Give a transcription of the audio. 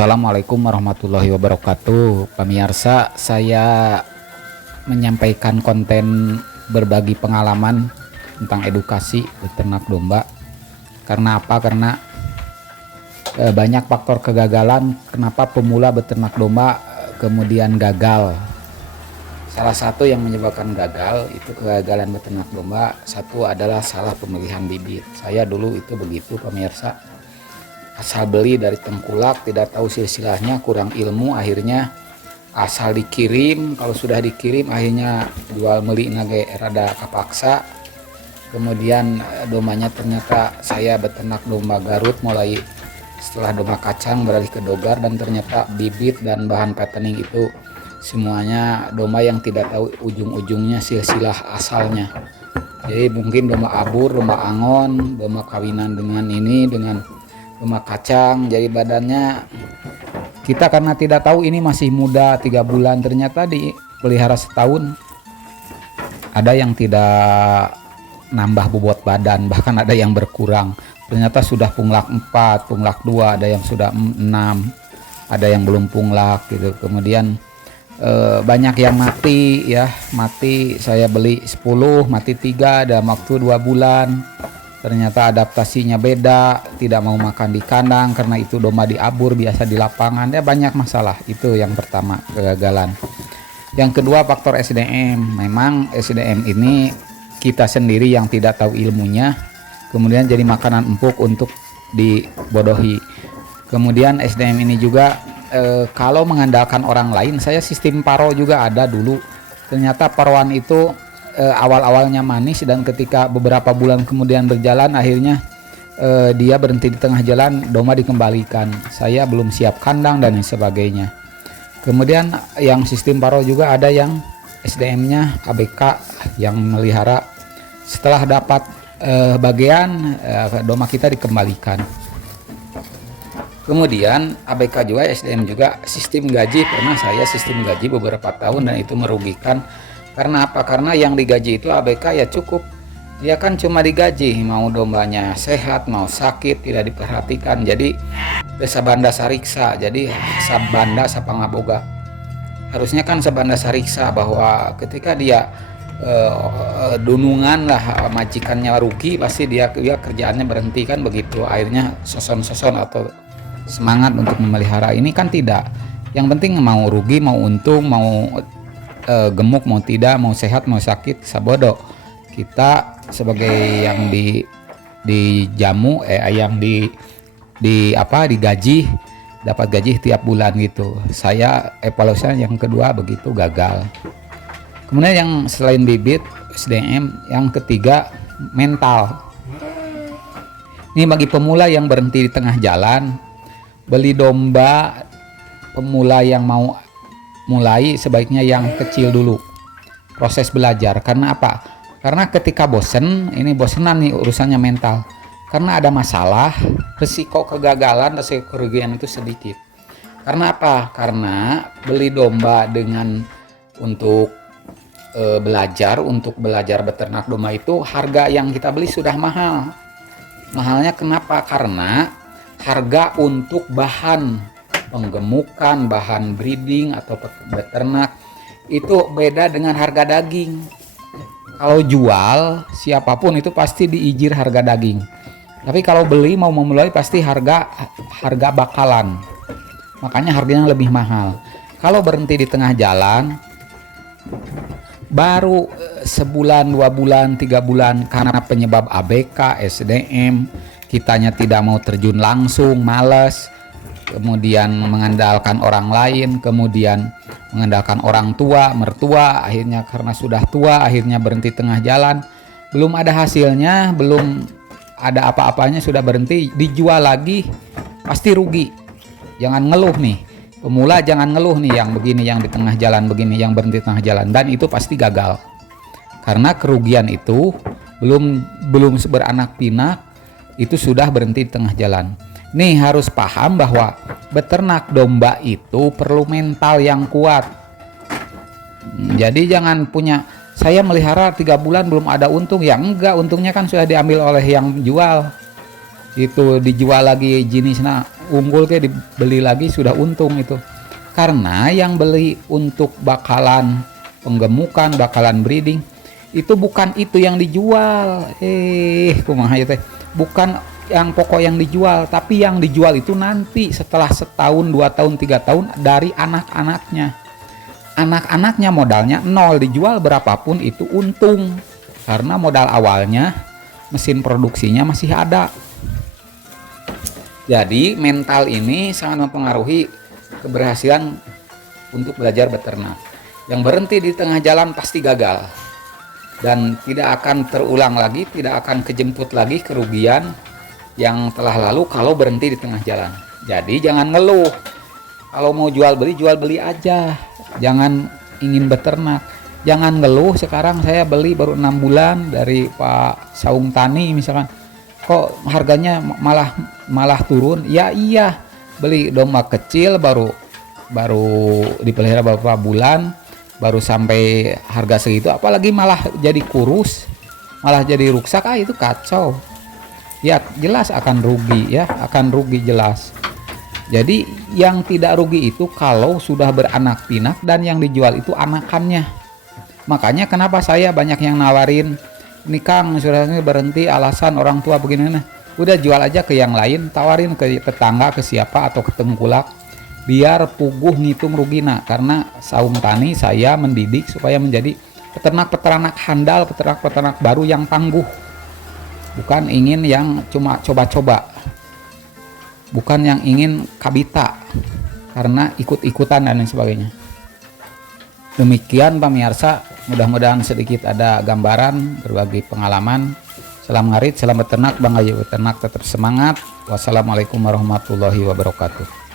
Assalamualaikum warahmatullahi wabarakatuh. Pemirsa, saya menyampaikan konten berbagi pengalaman tentang edukasi beternak domba. Karena apa? Karena banyak faktor kegagalan kenapa pemula beternak domba kemudian gagal. Salah satu yang menyebabkan gagal itu kegagalan beternak domba, satu adalah salah pemilihan bibit. Saya dulu itu begitu, pemirsa. Asal beli dari tengkulak, tidak tahu silsilahnya, kurang ilmu, akhirnya asal dikirim. Kalau sudah dikirim akhirnya jual beli nage rada kapaksa. Kemudian dombanya ternyata saya beternak domba Garut, mulai setelah domba kacang beralih ke dogar, dan ternyata bibit dan bahan fattening itu semuanya domba yang tidak tahu ujung-ujungnya silsilah asalnya. Jadi mungkin domba abur, domba angon, domba kawinan dengan ini, dengan domba kacang, jadi badannya kita karena tidak tahu ini masih muda 3 bulan, ternyata dipelihara setahun ada yang tidak nambah bobot badan, bahkan ada yang berkurang. Ternyata sudah punglak 4, punglak 2, ada yang sudah 6, ada yang belum punglak gitu. Kemudian banyak yang mati ya, mati. Saya beli 10, mati 3 dalam waktu 2 bulan. Ternyata adaptasinya beda, tidak mau makan di kandang karena itu domba diabur, biasa di lapangan. Ya banyak masalah, itu yang pertama, kegagalan. Yang kedua, faktor SDM. Memang SDM ini kita sendiri yang tidak tahu ilmunya, kemudian jadi makanan empuk untuk dibodohi. Kemudian SDM ini juga kalau mengandalkan orang lain, saya sistem paro juga ada dulu. Ternyata paruan itu awal-awalnya manis, dan ketika beberapa bulan kemudian berjalan akhirnya dia berhenti di tengah jalan, domba dikembalikan. Saya belum siap kandang dan sebagainya. Kemudian yang sistem paro juga ada yang SDM-nya ABK yang melihara, setelah dapat bagian domba kita dikembalikan. Kemudian ABK juga, SDM juga, sistem gaji. Pernah saya sistem gaji beberapa tahun dan itu merugikan. Karena apa? Karena yang digaji itu ABK ya cukup. Dia kan cuma digaji, mau dombanya sehat, mau sakit, tidak diperhatikan. Jadi sabanda sariksa, jadi sabanda sapangaboga. Harusnya kan sabanda sariksa, bahwa ketika dia dunungan lah majikannya rugi, pasti dia kerjaannya berhenti kan begitu. Akhirnya soson-soson atau semangat untuk memelihara. Ini kan tidak. Yang penting mau rugi, mau untung, mau gemuk, mau tidak, mau sehat, mau sakit, sabodo. Kita sebagai yang dijamu, yang digaji, dapat gaji tiap bulan gitu. Saya evaluasi yang kedua begitu, gagal. Kemudian yang selain bibit, SDM, yang ketiga mental. Ini bagi pemula yang berhenti di tengah jalan, beli domba. Pemula yang mau mulai sebaiknya yang kecil dulu, proses belajar. Karena apa? Karena ketika bosen, ini bosenan nih urusannya mental, karena ada masalah, risiko kegagalan, risiko kerugian itu sedikit. Karena apa? Karena beli domba dengan untuk belajar beternak domba itu, harga yang kita beli sudah mahal. Mahalnya kenapa? Karena harga untuk bahan penggemukan, bahan breeding atau beternak itu beda dengan harga daging. Kalau jual siapapun itu pasti diijir harga daging. Tapi kalau beli mau memulai pasti harga bakalan. Makanya harganya lebih mahal. Kalau berhenti di tengah jalan, baru sebulan, 2 bulan, 3 bulan, karena penyebab ABK, SDM, kitanya tidak mau terjun langsung, malas, kemudian mengandalkan orang lain, kemudian mengandalkan orang tua, mertua, akhirnya karena sudah tua, akhirnya berhenti tengah jalan, belum ada hasilnya, belum ada apa-apanya, sudah berhenti, dijual lagi, pasti rugi. Jangan ngeluh nih, pemula jangan ngeluh nih, yang begini, yang di tengah jalan begini, yang berhenti tengah jalan, dan itu pasti gagal. Karena kerugian itu belum beranak pinak, itu sudah berhenti di tengah jalan. Nih harus paham bahwa beternak domba itu perlu mental yang kuat. Jadi jangan punya, saya melihara 3 bulan belum ada untung, ya enggak, untungnya kan sudah diambil oleh yang jual. Itu dijual lagi jenisnya unggul kayak dibeli lagi sudah untung itu. Karena yang beli untuk bakalan penggemukan, bakalan breeding, itu bukan itu yang dijual. Kumaha ya teh? Bukan yang pokok yang dijual, tapi yang dijual itu nanti setelah setahun, 2 tahun, 3 tahun dari anak-anaknya. Anak-anaknya modalnya nol, dijual berapapun itu untung. Karena modal awalnya mesin produksinya masih ada. Jadi mental ini sangat mempengaruhi keberhasilan untuk belajar beternak. Yang berhenti di tengah jalan pasti gagal dan tidak akan terulang lagi, tidak akan kejemput lagi kerugian yang telah lalu kalau berhenti di tengah jalan. Jadi jangan ngeluh. Kalau mau jual beli aja. Jangan ingin beternak. Jangan ngeluh, sekarang saya beli baru 6 bulan dari Pak Saung Tani misalkan. Kok harganya malah turun? Ya iya, beli domba kecil baru dipelihara beberapa bulan baru sampai harga segitu, apalagi malah jadi kurus, malah jadi rusak, itu kacau. Ya jelas akan rugi, ya akan rugi jelas. Jadi yang tidak rugi itu kalau sudah beranak pinak dan yang dijual itu anakannya. Makanya kenapa saya banyak yang nawarin, ini Kang sudah berhenti alasan orang tua begini, udah jual aja ke yang lain, tawarin ke tetangga, ke siapa atau ke tengkulak, biar puguh ngitung rugina. Karena Saung Tani saya mendidik supaya menjadi peternak-peternak handal, peternak-peternak baru yang tangguh, bukan ingin yang cuma coba-coba, bukan yang ingin kabita karena ikut-ikutan dan lain sebagainya. Demikian pemirsa, mudah-mudahan sedikit ada gambaran, berbagi pengalaman. Salam ngarit, salam beternak, Bang Haji Beternak tetap semangat. Wassalamualaikum warahmatullahi wabarakatuh.